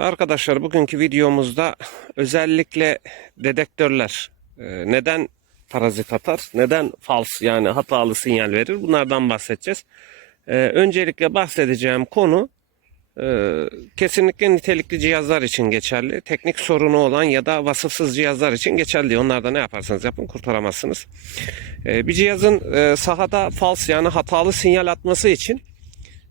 Arkadaşlar bugünkü videomuzda özellikle dedektörler e, neden parazit atar, neden fals yani hatalı sinyal verir bunlardan bahsedeceğiz. E, Öncelikle bahsedeceğim konu e, kesinlikle nitelikli cihazlar için geçerli. Teknik sorunu olan ya da vasıfsız cihazlar için geçerli. Onlarda ne yaparsanız yapın kurtaramazsınız. E, Bir cihazın e, sahada fals yani hatalı sinyal atması için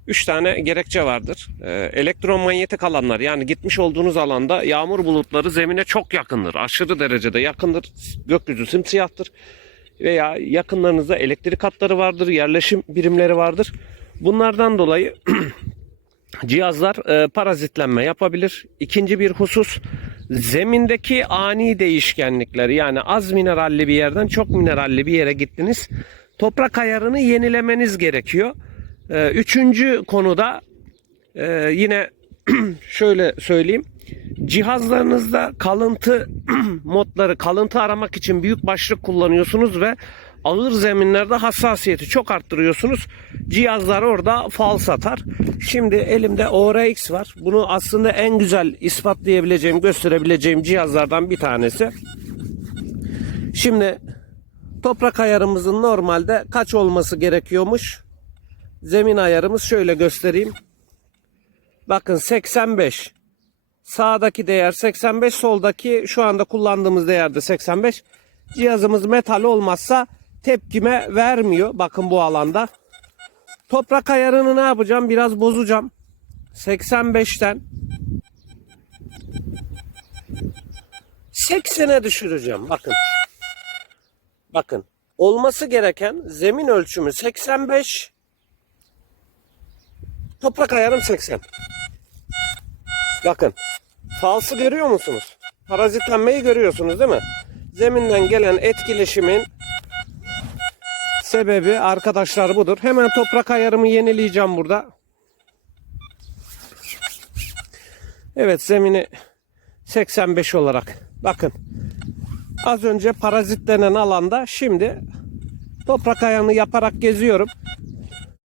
3 tane gerekçe vardır. Ee, elektromanyetik alanlar yani gitmiş olduğunuz alanda yağmur bulutları zemine çok yakındır. Aşırı derecede yakındır. Gökyüzü simsiyahtır. Veya yakınlarınızda elektrik hatları vardır, yerleşim birimleri vardır. Bunlardan dolayı cihazlar e, parazitlenme yapabilir. İkinci bir husus zemindeki ani değişkenlikler yani az mineralli bir yerden çok mineralli bir yere gittiniz. Toprak ayarını yenilemeniz gerekiyor. E, üçüncü konuda e, yine şöyle söyleyeyim. Cihazlarınızda kalıntı modları, kalıntı aramak için büyük başlık kullanıyorsunuz ve ağır zeminlerde hassasiyeti çok arttırıyorsunuz. Cihazlar orada fal satar. Şimdi elimde ORX var. Bunu aslında en güzel ispatlayabileceğim, gösterebileceğim cihazlardan bir tanesi. Şimdi toprak ayarımızın normalde kaç olması gerekiyormuş? Zemin ayarımız şöyle göstereyim. Bakın 85. Sağdaki değer 85, soldaki şu anda kullandığımız değer de 85. Cihazımız metal olmazsa tepkime vermiyor. Bakın bu alanda. Toprak ayarını ne yapacağım? Biraz bozacağım. 85'ten 80'e düşüreceğim. Bakın. Bakın. Olması gereken zemin ölçümü 85. Toprak ayarım 80. Bakın. Falsı görüyor musunuz? Parazitlenmeyi görüyorsunuz değil mi? Zeminden gelen etkileşimin sebebi arkadaşlar budur. Hemen toprak ayarımı yenileyeceğim burada. Evet zemini 85 olarak. Bakın. Az önce parazitlenen alanda şimdi toprak ayarını yaparak geziyorum.